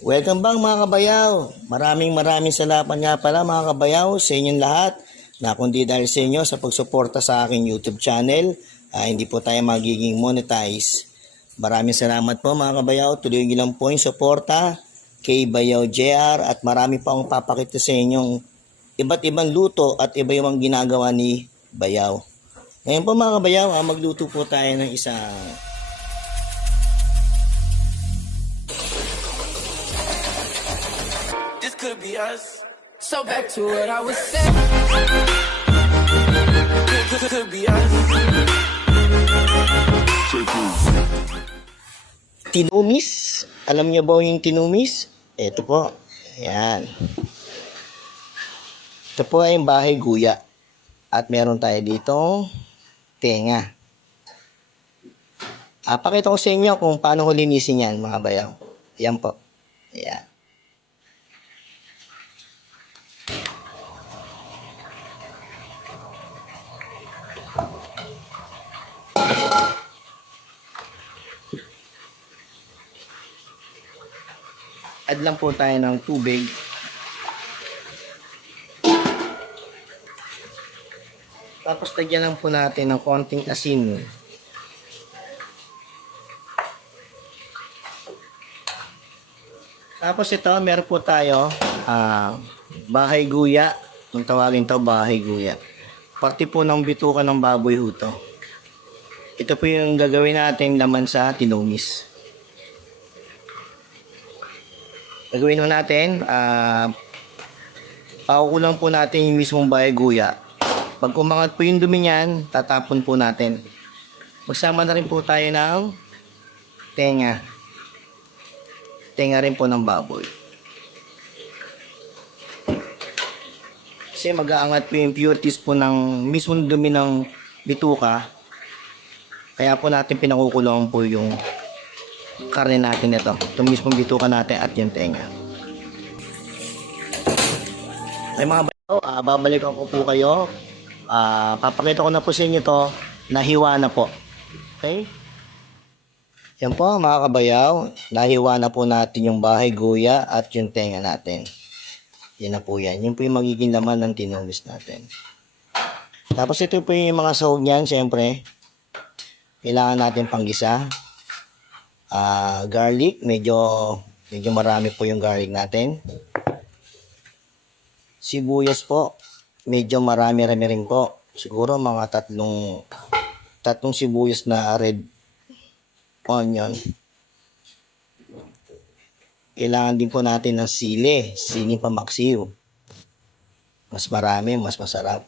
Welcome bang mga kabayaw? Maraming salamat nga pala mga kabayaw sa inyong lahat na kundi dahil sa inyo sa pagsuporta sa aking YouTube channel, hindi po tayo magiging monetize. Maraming salamat po mga kabayaw. Tuloy nyo lang po yung suporta kay Bayaw JR at marami pa akong papakita sa inyong iba't ibang luto at iba yung ginagawa ni Bayaw. Ngayon po mga kabayaw, magluto po tayo ng isang could be us. So back to what I was saying. Could be us. Tinumis. Alam niyo ba yung tinumis? Ito po. Ayan. Ito po ay yung bahay guya. At meron tayo dito tenga. Pakita ko sa inyo kung paano ko linisin yan mga bayaw. Ayan po. Ayan. Add lang po tayo ng tubig. Tapos lagyan lang po natin ng konting asin. Tapos ito, meron po tayo bahay guya. Kung tawagin to bahay guya. Parte po ng bituka ng baboy ho to. Ito po yung gagawin natin laman sa tinumis. Gagawin ho natin, pakukulang po natin yung mismong bahay guya. Pag umangat po yung dumi niyan, tatapon po natin. Magsama na rin po tayo ng tenga. Tenga rin po ng baboy. Kasi mag-aangat po yung impurities po ng mismong dumi ng bituka. Kaya po natin pinakukulong po yung karne natin ito. Itong mismong bituka natin at yung tenga. Ay mga bayaw, babalikan ko po kayo. Papakita ko na po sa inyo to. Nahiwa na po. Okay? Yan po mga kabayaw. Nahiwa na po natin yung bahay guya at yung tenga natin. Yan na po yan. Yan po yung magiging laman ng tinumis natin. Tapos ito po yung mga sahog niyan. Siyempre, kailangan natin panggisa. Garlic. Medyo marami po yung garlic natin. Sibuyas po. Medyo marami-rami rin po. Siguro mga tatlong sibuyas na red onion. Kailangan din po natin ng sili. Sili pamaksiw. Mas marami, mas masarap.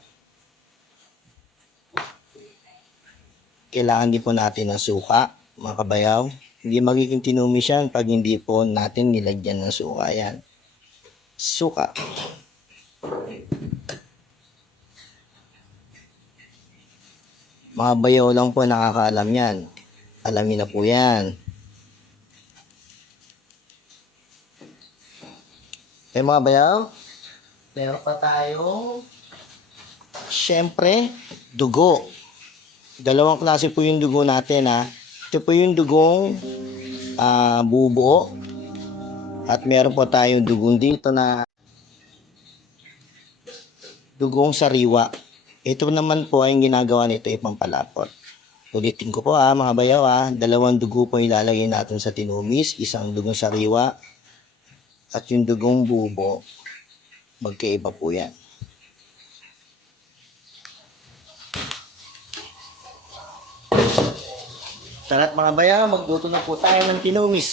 Kailangan din po natin ng suka, mga kabayaw. Hindi magiging tinumis yan pag hindi po natin nilagyan ng suka yan. Suka. Mga bayaw lang po nakakaalam yan. Alamin na po yan. Okay mga bayaw, meron pa tayo syempre dugo. Dalawang klase po yung dugo natin ha. Ito po yung dugong bubo. At meron po tayong dugong dito na dugong sariwa. Ito naman po ay ginagawa nito ipang palapot. Ulitin ko po mga bayaw dalawang dugo po ilalagay natin sa tinumis. Isang dugong sariwa at yung dugong bubo. Magkaiba po yan. Tara't mga bayaw, magluto na po tayo ng tinumis.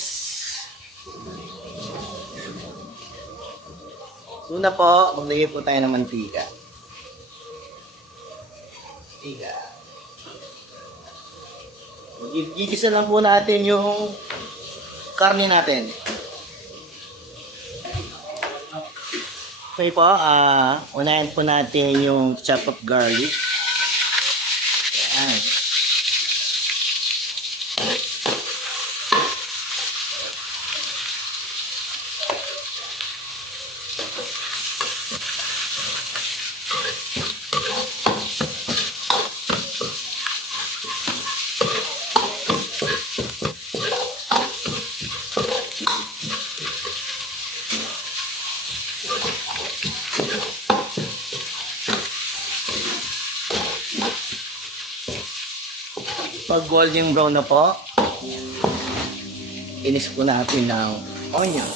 Una po, maglagay po tayo ng mantika. Gigisa lang po natin yung karne natin. Okay po, unahin po natin yung chop of garlic. Ayan. Pag golden brown na po, inis po natin ng onion.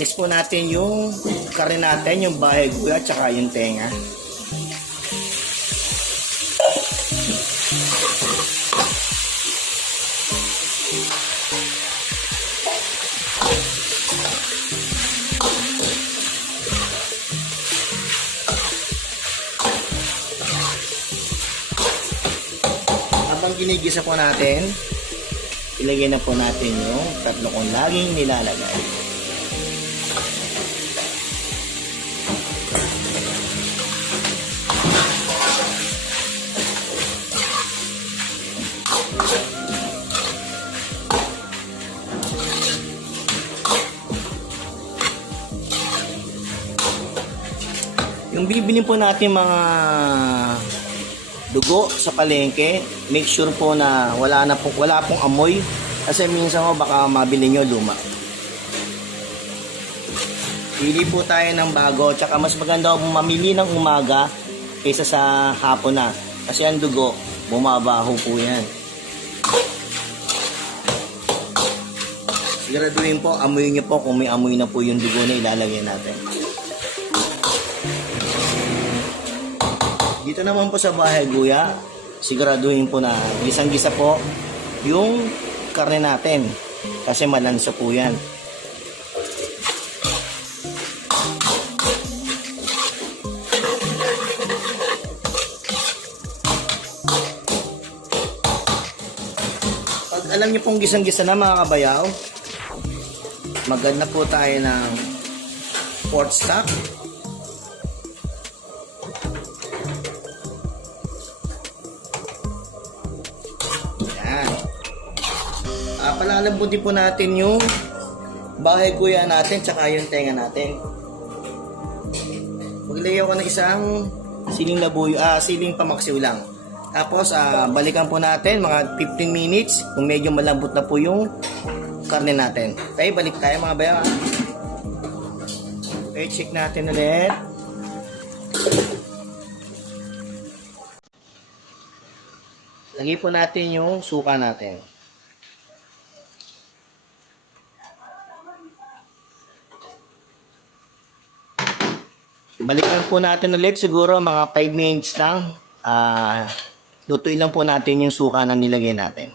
Inis po natin yung karne natin, yung bahay guya, tsaka yung tenga. Habang ginigisa po natin, ilagay na po natin yung tatlo kong laging nilalagay. Yung bibili po natin mga dugo sa palengke, make sure po na wala pong amoy kasi minsan po baka mabili nyo luma. Pili po tayo ng bago, tsaka mas maganda kung mamili ng umaga kaysa sa hapon na kasi ang dugo bumabaho po yan. Siguraduhin po, amoy nyo po kung may amoy na po yung dugo na ilalagay natin. Dito naman po sa bahay guya, siguraduhin po na gisang-gisa po yung karne natin kasi malansa po yan. Pag alam niyo pong gisang-gisa na mga kabayaw, magad na po tayo ng pork stock. Palalambutin po natin yung bahay guya natin tsaka yung tenga natin. Maglagay ako ng isang siling labuyo, siling pamaksiw lang. Tapos balikan po natin mga 15 minutes kung medyo malambot na po yung karne natin. Okay, balik tayo mga bayaw. Okay, check natin ulit. Lagay po natin yung suka natin. Balikan po natin ulit siguro mga 5 minutes lang. Lutuin lang po natin yung suka na nilagay natin.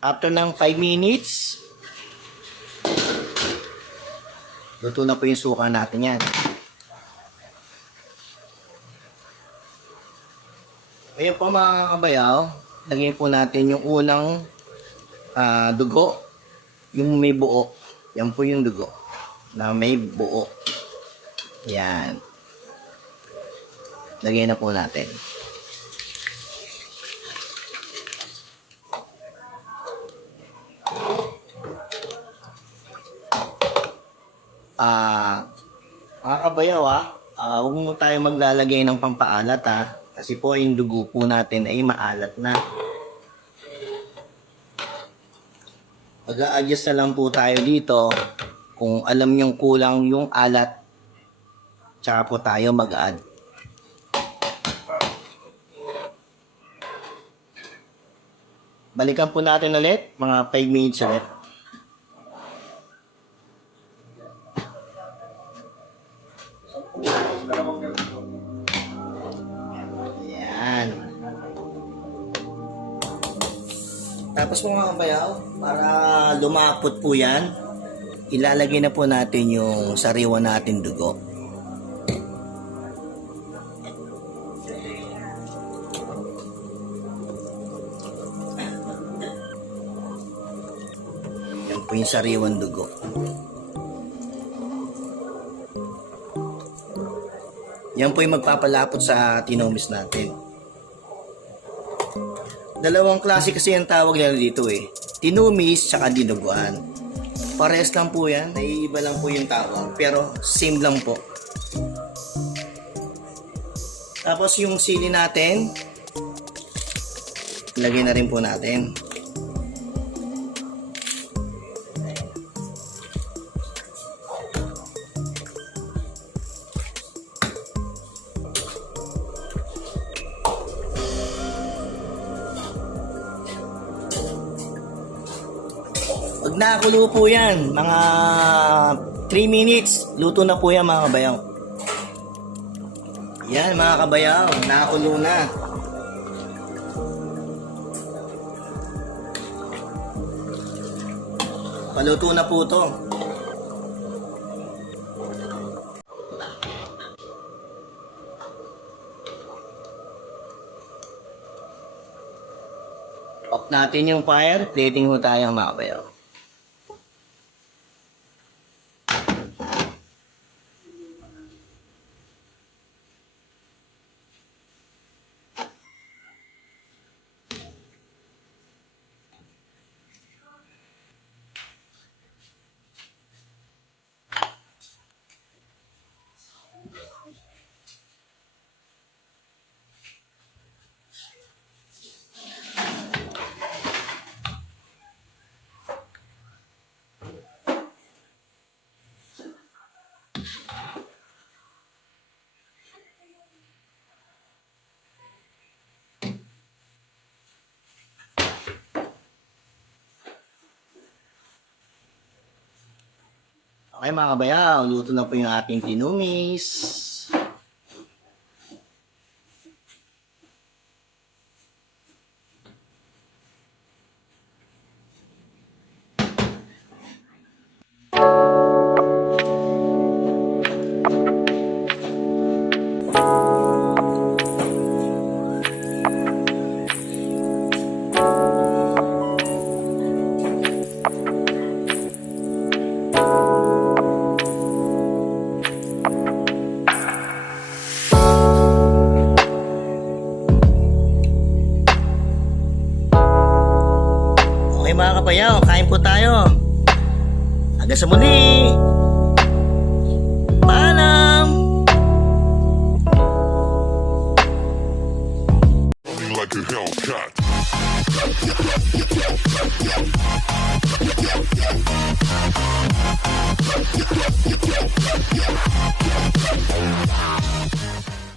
After ng 5 minutes, luto na po yung suka natin yan. Ngayon po mga kabayaw, lagyan po natin yung unang dugo, yung may buo. Yan po yung dugo na may buo. Yan. Lagyan na po natin. Mga kabayaw huwag mo tayo maglalagay ng pampaalat kasi po yung dugo po natin ay maalat na. Mag-a-adjust na lang po tayo dito kung alam nyong kulang yung alat, tsaka po tayo mag-add. Balikan po natin ulit mga 5 minutes ulit. Ayan. Tapos mga kabayaw, para lumapot po yan, ilalagay na po natin yung sariwa natin dugo. Yan po yung sariwang dugo. Yan po yung magpapalapot sa tinomis natin. Dalawang klase kasi yung tawag nila dito eh. Tinomis tsaka dinuguan. Parehas lang po yan. Naiiba lang po yung tawag. Pero same lang po. Tapos yung sili natin, lagay na rin po natin. Pag nakulo po yan, mga 3 minutes, luto na po yan mga kabayaw. Yan mga kabayaw, nakakulo na. Paluto na po to. Off natin yung fire, plating ho tayo mga kabayaw. Okay mga kabayaw, luto na po yung ating tinumis. Okay mga kabayaw, kain po tayo. Hanggang sa muli. Paalam! like a Hellcat.